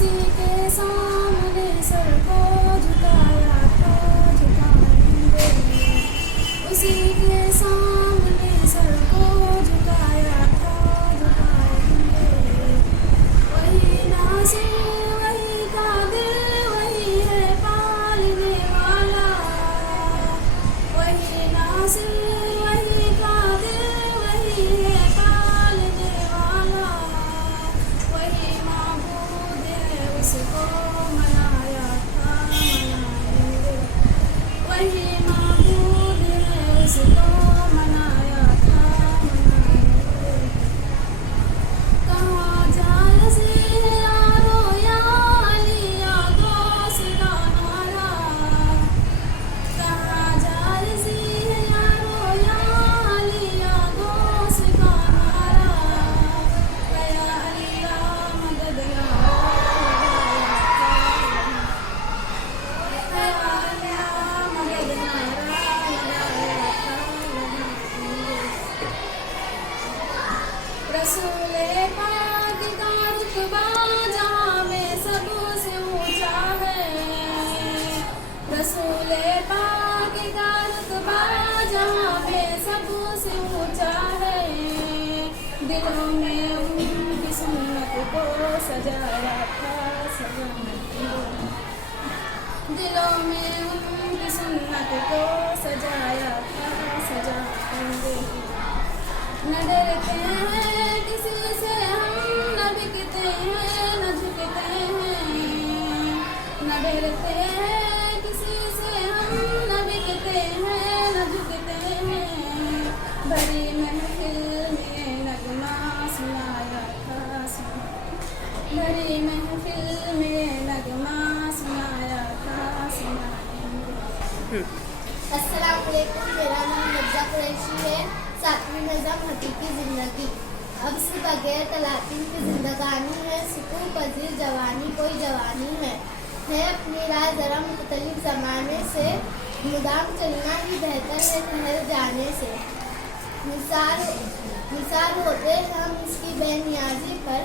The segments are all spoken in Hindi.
उसी के सामने सर को झुकाया था, झुकाएंगे। उसी के सामने सर को झुकाया था, झुकाएंगे। वही नाज़िर, वही कादिर, वही है पालने वाला। वही नाज़िर, वही कादिर, वही है पालने वाला। वही माबूद है, उसको मनाया था, मनाएंगे। वही माबूद है, उसको मनाया था, मनाएंगे। कहाँ जाए से यारो या अली या गौस का नारा। कहाँ जाए से यारो या अली या गौस का नारा। या अली या मदद या अली या मदद नारा लगाया था, लगाएंगे। रसूले पाक का रुतबा जहाँ में सबसे ऊंचा है। रसूले पाक का रुतबा जहाँ में सबसे ऊंचा है। दिलों में उनकी सुन्नत को सजाया था, सजाएंगे। दिलों में उनकी सुन्नत को सजाया था, सजाएंगे। न डरते हैं किसी से हम, न बिकते हैं, न झुकते हैं। न डरते हैं किसी से हम, न बिकते हैं, न झुकते हैं। बड़ी महफिल में नगमा सुनाया था, बड़ी महफिल में नगमा सुनाया था, सुनाएंगे। अस्सलाम वालेकुम, मेरा नाम नब्ज़ा कुरैशी है। सातवीं नज़म हकीकी ज़िंदगी। अब से बगैर तलाक़ी की ज़िंदगानी है, सुकून पज़ीर जवानी कोई जवानी है अपनी राह ज़रा मुख्तलिफ ज़माने से, मुदाम चलना ही बेहतर है ठहर जाने से। मिसाल होते हम इसकी बेनियाजी पर,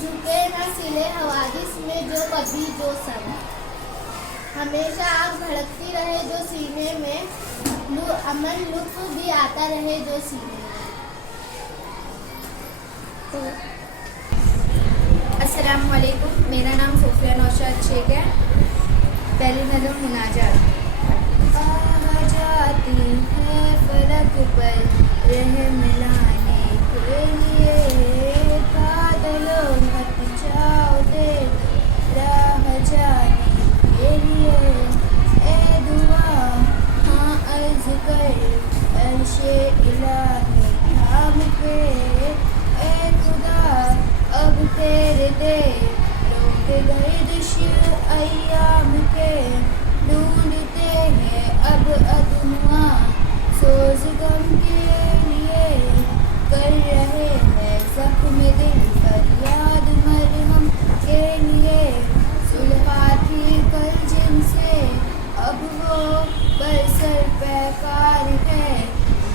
झुके न सिले हवादिस में जो कभी जो सब। हमेशा आग भड़कती रहे जो सीने में, अमन लुत्फ़ भी आता रहे जो सीने में। अस्सलाम वालेकुम, मेरा नाम सोफिया नौशाद शेख है। पहली नज़म मुनाजात। आ जाती है फलक पर रहम लाने के लिए, बादलों मत जाओ देर राह जाने के लिए। ए दुआ हाँ अर्ज़ कर अर्शे इलाही थाम के, ए खुदा अब तेरे दे रोक गर्दिश अय्याम के। ढूंढते हैं अब अदनुआ सोज़ गम के लिए, कर रहे हैं ज़ख्म दिल फरियाद मरहम के लिए। सुलह थी कल जिनसे अब वो बरसर पैकार है,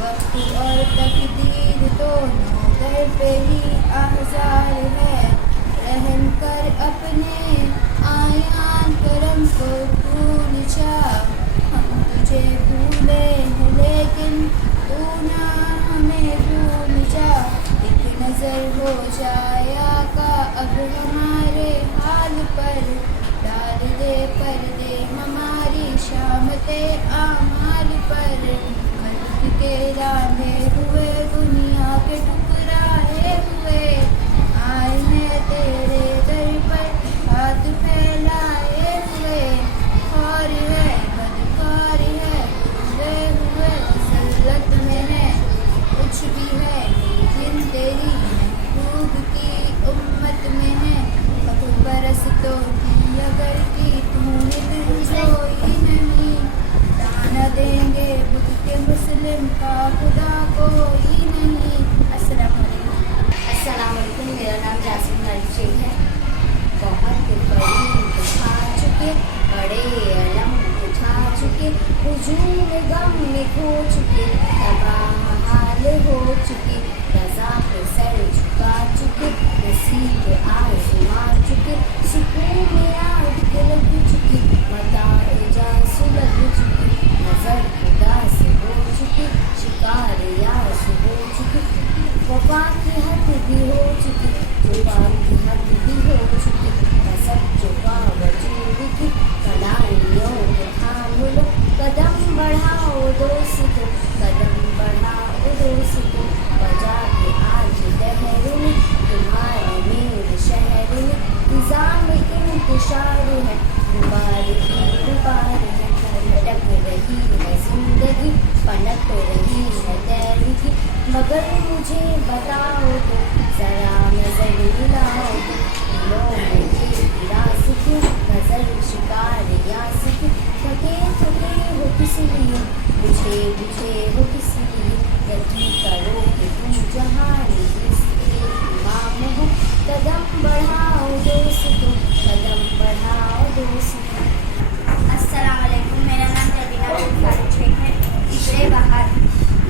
वक्त और तकदीर दोनों दर पे ही आज़ार है। रहम कर अपने आयान करम को भूल जा, हम तुझे भूले हैं लेकिन तू ना हमें भूल जा। एक नज़र हो जाया का अब हमारे हाल पर, डाल दे पर्दे हमारी शामते आमाल पर। कल्ब के रांधे हुए दुनिया के ठुकराए हुए, आए हैं तेरे दर पर हाथ फैलाए हुए। और है बदकार है हुए हुए सल्लत में है, कुछ भी है लेकिन तेरी महबूब की उम्मत में है। अब बरस तो की अगर की तूने दिल कोई नहीं, दाना देंगे बुध के मुस्लिम का खुदा कोई नहीं। अस्सलाम वालेकुम, मेरा नाम जासिम शेख है। बहुत बड़ी उठा चुके, बड़े अलम उठा चुके, हुजूम गम में खो चुके, तबाह हाल हो चुके, रज़ा पे सर झुका चुके, नसीब आज़मा चुके, जिंदगी पनप रही है तैर की। मगर मुझे बताओ तो जरा नजर मिलाओ तो, दिलों में ये विरास क्यों, नजर शिकार यास क्यों। थके थके हो किस लिए, बुझे बुझे हो किस लिए, यदि करोगे तुम जहान जिसके इमाम हो। कदम बढ़ाओ दोस्तों, कदम बढ़ाओ दोस्तों। अस्सलाम वालेकुम, मेरा नाम रबीना बुखारी शेख है। इबरे बहार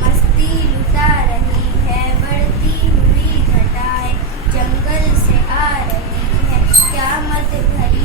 मस्ती लुटा रही है, बढ़ती हुई घटाएं जंगल से आ रही है, क़यामत भरी